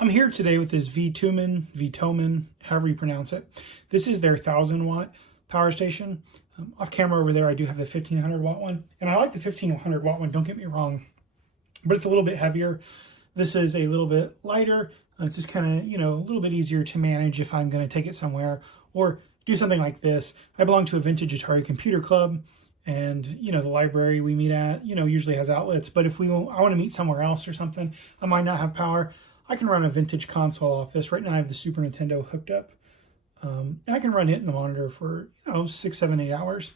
I'm here today with this VTOMAN, however you pronounce it. This is their 1,000-watt power station. Off camera over there, I do have the 1,500-watt one, and I like the 1,500-watt one, don't get me wrong, but it's a little bit heavier. This is a little bit lighter. It's just kind of, a little bit easier to manage if I'm going to take it somewhere or do something like this. I belong to a vintage Atari computer club, and the library we meet at usually has outlets, but if I want to meet somewhere else or something, I might not have power. I can run a vintage console off this. Right now I have the Super Nintendo hooked up, and I can run it in the monitor for 6, 7, 8 hours,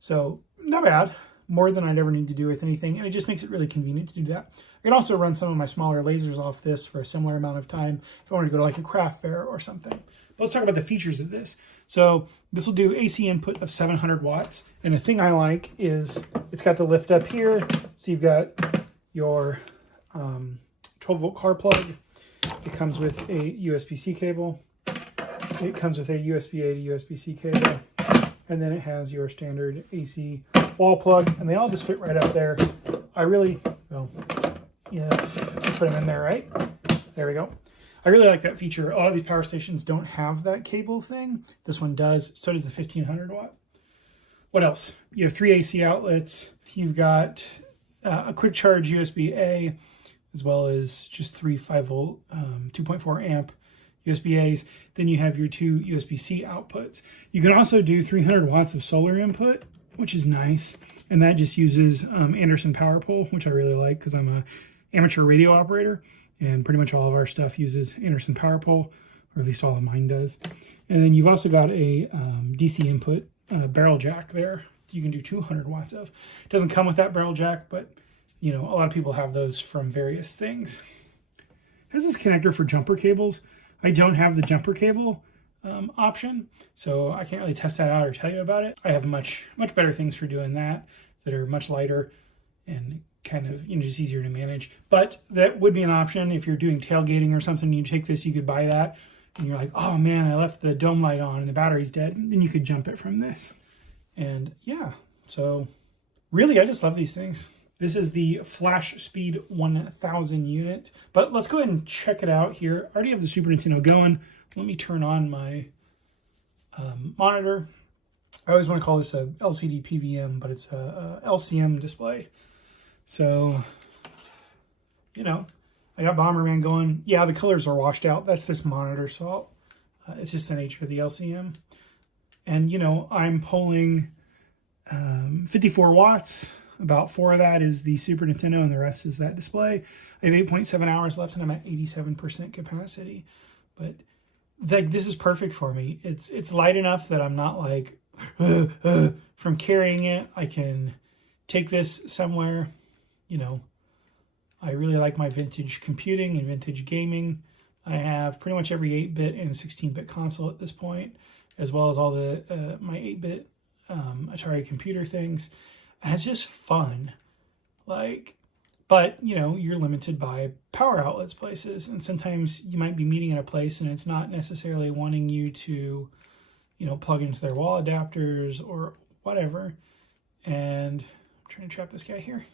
so not bad. More than I'd ever need to do with anything, and it just makes it really convenient to do that. I can also run some of my smaller lasers off this for a similar amount of time if I want to go to like a craft fair or something. But let's talk about the features of this. So this will do AC input of 700 watts, and the thing I like is it's got the lift up here, so you've got your 12-volt car plug. It comes with a USB-C cable. It comes with a USB-A to USB-C cable, and then it has your standard AC wall plug, and they all just fit right up there. I really, put them in there, right? There we go. I really like that feature. A lot of these power stations don't have that cable thing. This one does. So does the 1,500 watt. What else? You have 3 AC outlets. You've got a quick charge USB-A, as well as just 3 5-volt, 2.4 amp USB-As. Then you have your 2 USB-C outputs. You can also do 300 watts of solar input, which is nice. And that just uses Anderson power pole, which I really like because I'm an amateur radio operator, and pretty much all of our stuff uses Anderson power pole, or at least all of mine does. And then you've also got a DC input barrel jack there. You can do 200 watts of. It doesn't come with that barrel jack, but a lot of people have those from various things. It has this connector for jumper cables. I don't have the jumper cable option, so I can't really test that out or tell you about it. I have much better things for doing that are much lighter and kind of just easier to manage. But that would be an option if you're doing tailgating or something. You take this, you could buy that, and you're like, oh man, I left the dome light on and the battery's dead. And then you could jump it from this. And yeah, so really, I just love these things. This is the FlashSpeed 1000 unit, but let's go ahead and check it out here. I already have the Super Nintendo going. Let me turn on my monitor. I always want to call this a LCD PVM, but it's a LCM display. So, I got Bomberman going. Yeah, the colors are washed out. That's this monitor, so it's just the nature of the LCM. And, I'm pulling 54 watts. About 4 of that is the Super Nintendo, and the rest is that display. I have 8.7 hours left, and I'm at 87% capacity. But this is perfect for me. It's light enough that I'm not like from carrying it. I can take this somewhere. I really like my vintage computing and vintage gaming. I have pretty much every 8-bit and 16-bit console at this point, as well as all the my 8-bit Atari computer things. And it's just fun. But you're limited by power outlets places, and sometimes you might be meeting at a place and it's not necessarily wanting you to plug into their wall adapters or whatever. And I'm trying to trap this guy here.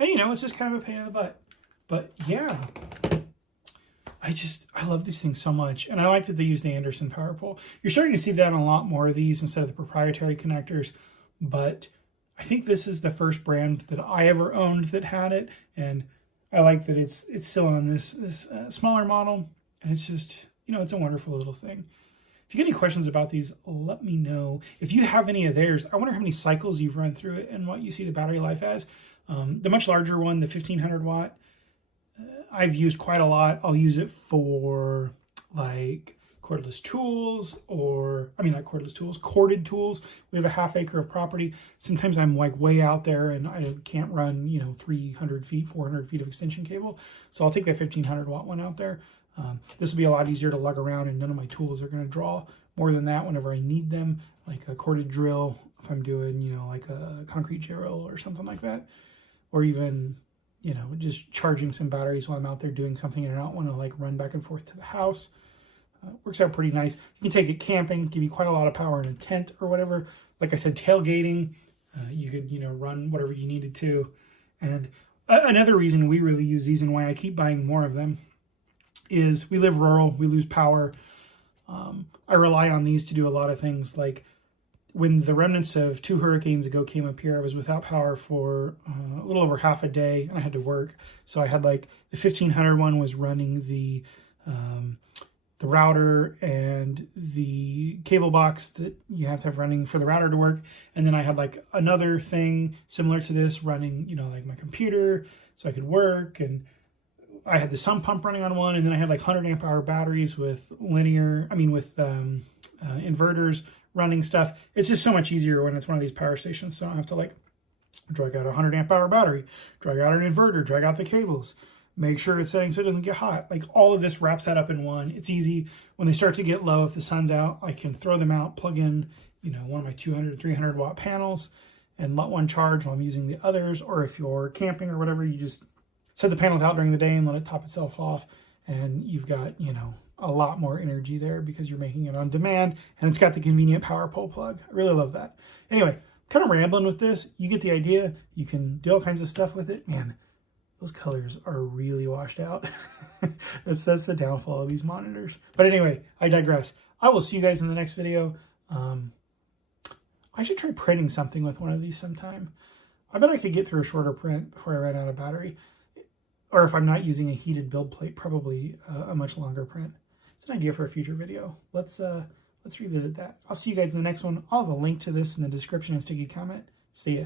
And it's just kind of a pain in the butt. But yeah, I love these things so much. And I like that they use the Anderson power pole. You're starting to see that on a lot more of these instead of the proprietary connectors. But I think this is the first brand that I ever owned that had it. And I like that it's still on this smaller model. And it's just, it's a wonderful little thing. If you get any questions about these, let me know. If you have any of theirs, I wonder how many cycles you've run through it and what you see the battery life as. The much larger one, the 1,500 watt, I've used quite a lot. I'll use it for like cordless tools, not cordless tools, corded tools. We have a ½ acre of property. Sometimes I'm like way out there and I can't run, 300 feet, 400 feet of extension cable. So I'll take that 1,500 watt one out there. This will be a lot easier to lug around, and none of my tools are going to draw more than that whenever I need them, like a corded drill, if I'm doing, like a concrete drill or something like that. Or even, just charging some batteries while I'm out there doing something and I don't want to like run back and forth to the house. Works out pretty nice. You can take it camping, give you quite a lot of power in a tent or whatever. Like I said, tailgating, you could, run whatever you needed to. And Another reason we really use these and why I keep buying more of them is we live rural, we lose power. I rely on these to do a lot of things. Like when the remnants of 2 hurricanes ago came up here, I was without power for a little over half a day, and I had to work. So I had like the 1500 one was running the router and the cable box that you have to have running for the router to work. And then I had like another thing similar to this running, you know, like my computer so I could work. And I had the sump pump running on one. And then I had like 100 amp hour batteries with inverters running stuff. It's just so much easier when it's one of these power stations. So I don't have to like drag out a 100 amp hour battery, drag out an inverter, drag out the cables, make sure it's setting so it doesn't get hot. Like all of this wraps that up in one. It's easy. When they start to get low, if the sun's out, I can throw them out, plug in, you know, one of my 200, 300 watt panels and let one charge while I'm using the others. Or if you're camping or whatever, you just set the panels out during the day and let it top itself off. And you've got, you know, a lot more energy there because you're making it on demand, and it's got the convenient power pole plug. I really love that. Anyway, kind of rambling with this. You get the idea. You can do all kinds of stuff with it. Man, those colors are really washed out. That's the downfall of these monitors. But anyway, I digress. I will see you guys in the next video. I should try printing something with one of these sometime. I bet I could get through a shorter print before I ran out of battery. Or if I'm not using a heated build plate, probably a much longer print. It's an idea for a future video. Let's revisit that. I'll see you guys in the next one. I'll have a link to this in the description and sticky comment. See ya.